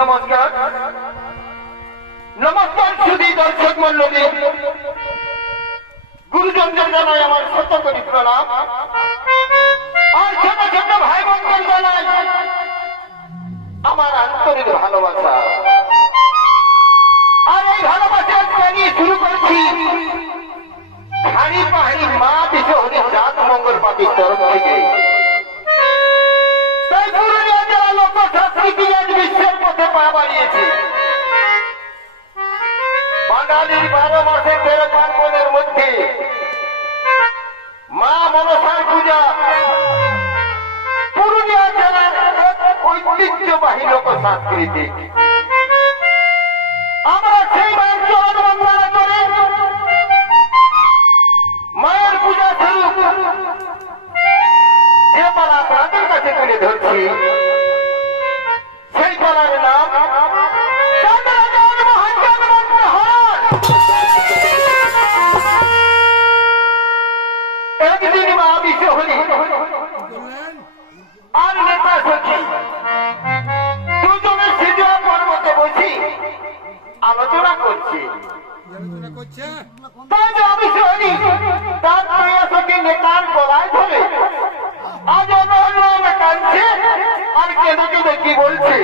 নমস্কার নমস্কার সুধী দর্শক মন্ডলী, গুরুজনদের জানাই আমার শত কোটি প্রণাম। আর ছোট ছোট ভাই বোনদের জানাই আমার আন্তরিক ভালোবাসা। আর এই ভালোবাসা নিয়ে শুরু করছি হাড়ি পাহাড়ি মা বিশ্বহরি জাত মঙ্গল পার্টির তরফ থেকে। তাই পুরুলিয়া জেলা লোক সংস্কৃতি আজ বিশ্বের পথে পা বাড়িয়েছে। বাঙালির 12 মাসে 13 পার্বণের মধ্যে মা মনসার পূজা পুরুলিয়া জেলার ঐতিহ্যবাহী লোক সাংস্কৃতিক। আমরা সেই মায়ের চরণ বন্দনা করে মায়ের পূজা স্বরূপ যে পালা আপনাদের কাছে তুলে ধরছি সেই পালার নাম একদিন মা বিশ্বহরি আর নেতা সখী দুজনের সিজা পর্বতে বসি আলোচনা করছি। তাই মা বিশ্বহরি তার প্রয়াসকে নেতার গলায় ধরে আজ অন্য কাঁদছে আর কেঁদে কেঁদে কি বলছে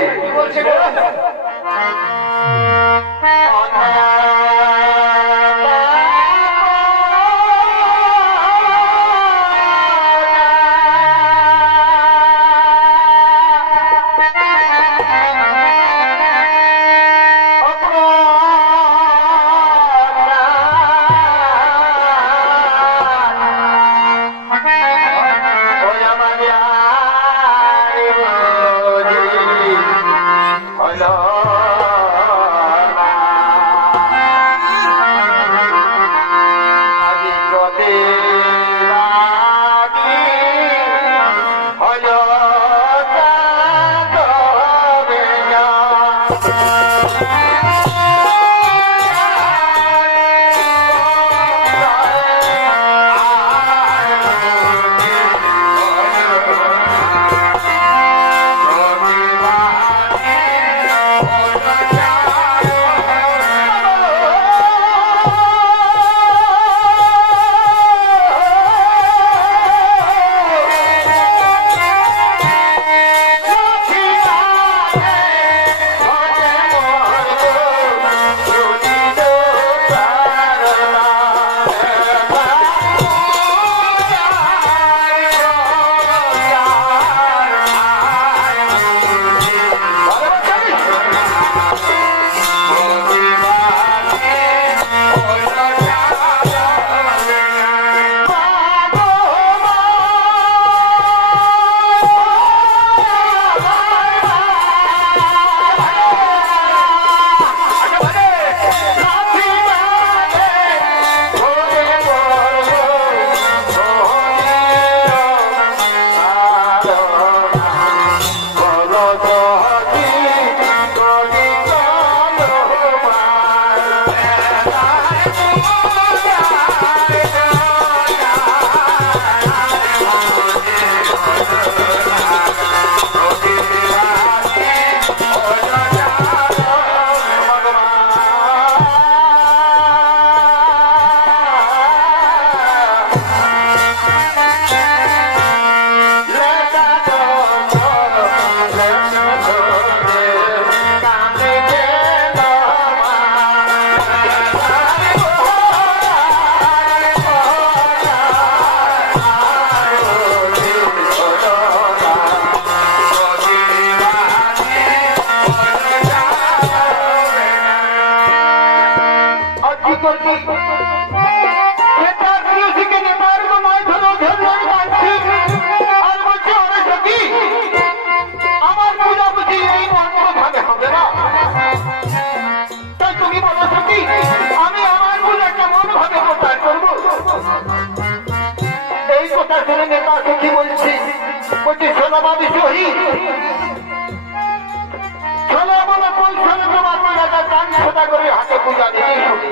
হাতে পূজা দিতেই হবে।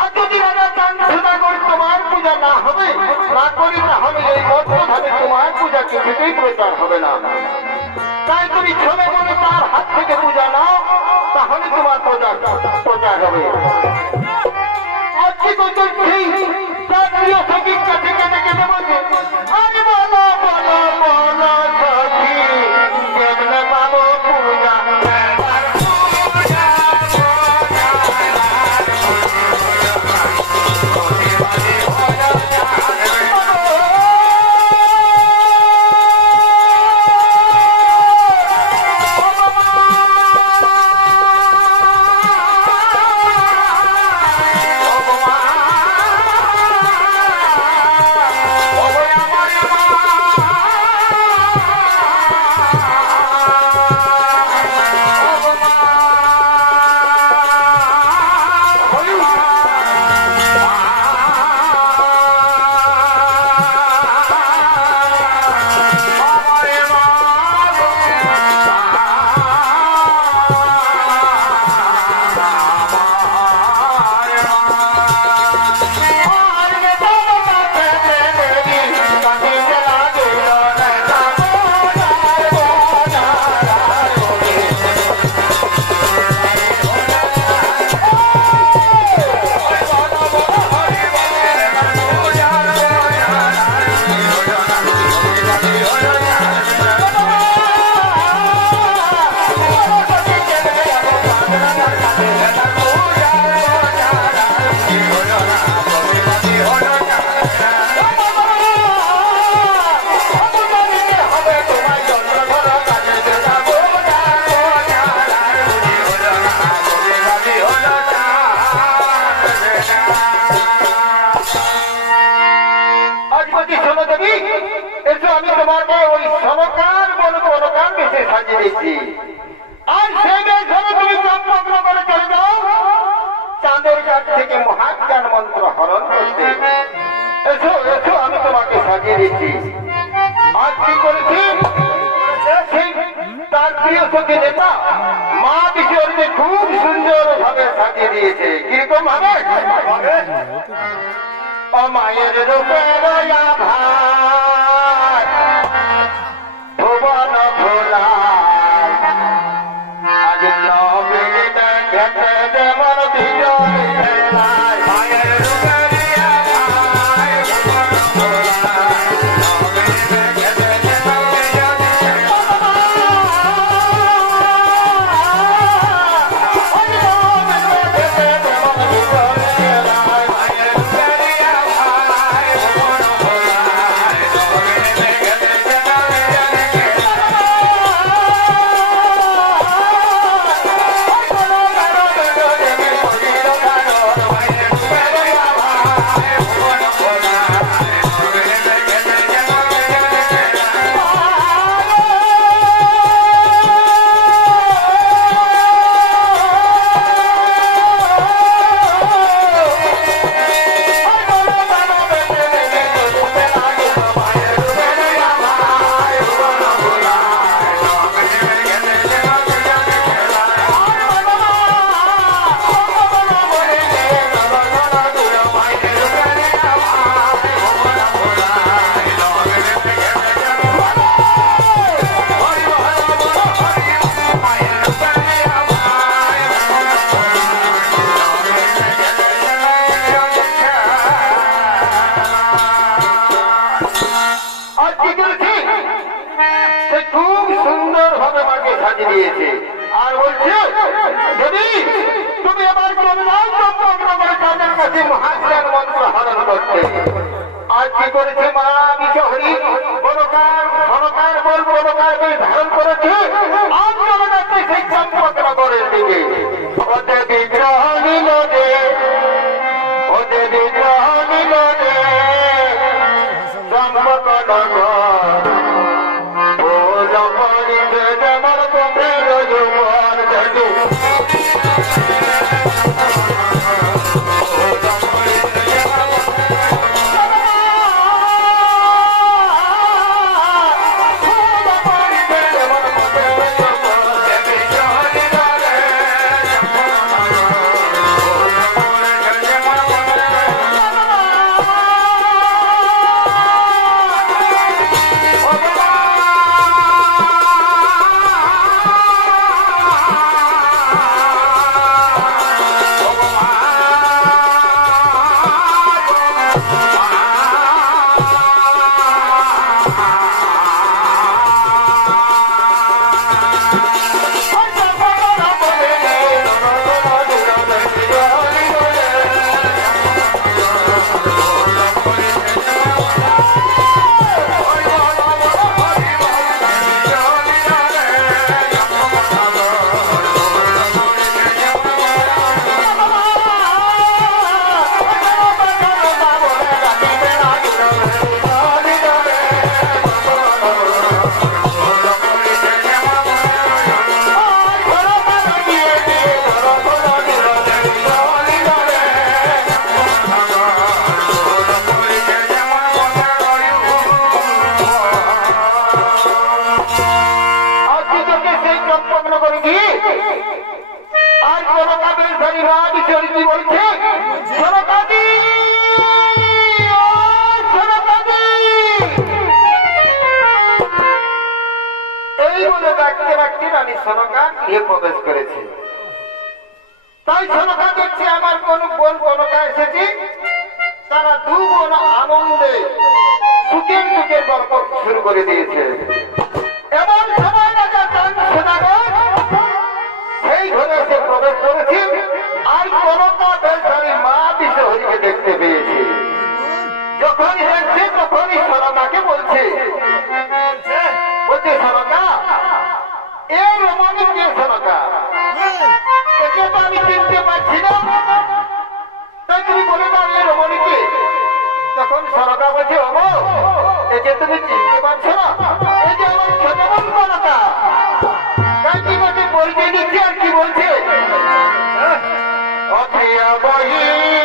আর যদি রাজা চান সদাগর তোমার পূজা না হবে না করি তাহলে এই বর্তমানে তোমার পূজা কিছুতেই প্রচার হবে না। তাই তুমি ছোলে বলে তার হাত থেকে প্রচার হবে। আজকে তো সেই তার প্রিয় সখীর কাছে কেটে কেটে বলছে, আজ বলো বলো বলো সখী কেমনে পাবো পূজা। খুব সুন্দর ভাবে সাজিয়ে দিয়েছে। কিরকম ভাবে? ও মায়ের রূপে ভাই ভুবন ভোলা আজ নবে দেখে যেমন বিজয় খেলায় মায়ের রূপে দিয়েছে আর বলছে যদি তুমি আমার তাদের কাছে মহাজ্ঞান মন্ত্র হরণ করছে। আজ কি করেছে মা বিশহরি বনকার ঘনকার বল বনকার ধারণ করেছে আজ তোমার কাছে সেই সম্পদ নগরের দিকে ওদের বিগ্রহ নিল রে ওদের বিগ্রহ নিল রে সম্পদ নগর প্রবেশ করেছে তাই সনকা দেখছি আমার কোন বোন কনকা এসেছি তারা দু বোন আনন্দে সুখের সুখের গল্প শুরু করে দিয়েছে এমন সময় রাজা চান সেনাগর সেই ঘরে এসে প্রবেশ করেছি আর কনকা বেলসারি মা বিশ্বহরিকে দেখতে পেয়েছি যখনই দেখছে তখনই সনকাকে বলছে সনকা এই রমণী কে সনকা একে তো আমি চিনতে পারছি না তাই তুমি বলে দাও এই রমণীকে তখন সনকা বলছে ওগো একে তুমি চিনতে পারছো না এই যে আমার ছোট বোন সনকা তাই কি বলছে পরিচয় দিচ্ছি আর কি বলছে অথিয়া বহিনী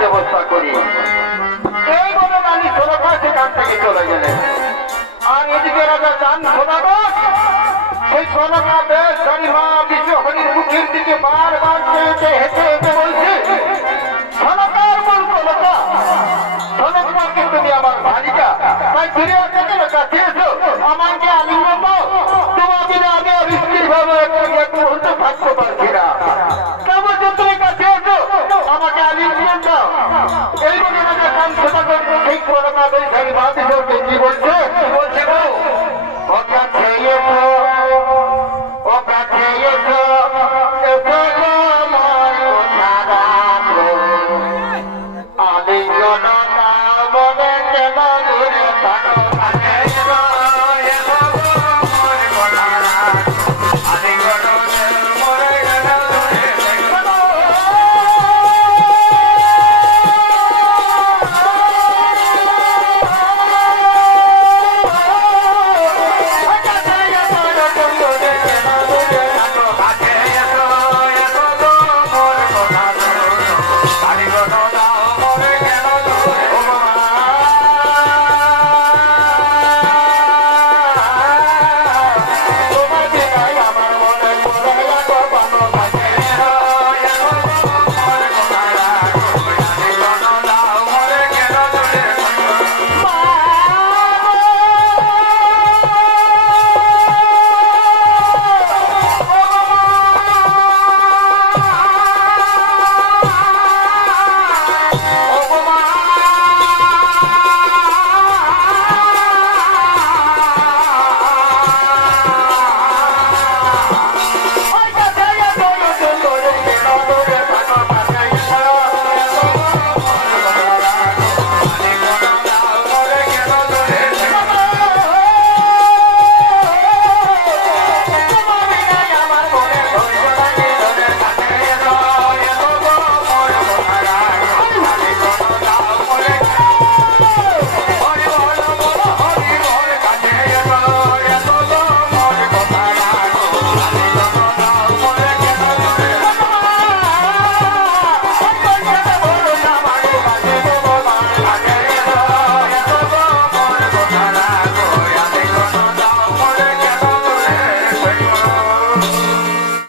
ব্যবস্থা করি এই বলে রানী সনকা সেখান থেকে চলে গেলেন আর এদিকে রাজা চান সদাগর সেই সনকা বেলসারি মা বিশ্বহরির মুখের দিকে বারবার হেঁটে হেঁটে বলছে সনকার বল কনকা সনকাকে তুমি আমার বালিকা, তাই ফিরে আসতে কাছে এসো, আমাকে আলিঙ্গন দাও। তোমাকে আমি অবৃষ্টির ভাবে এক মুহূর্তে থাকতে পারছি না, কেমন তুমি কাছে এসো, আমাকে আলিঙ্গন দাও। এই বলে কান সেটা ঠিক করে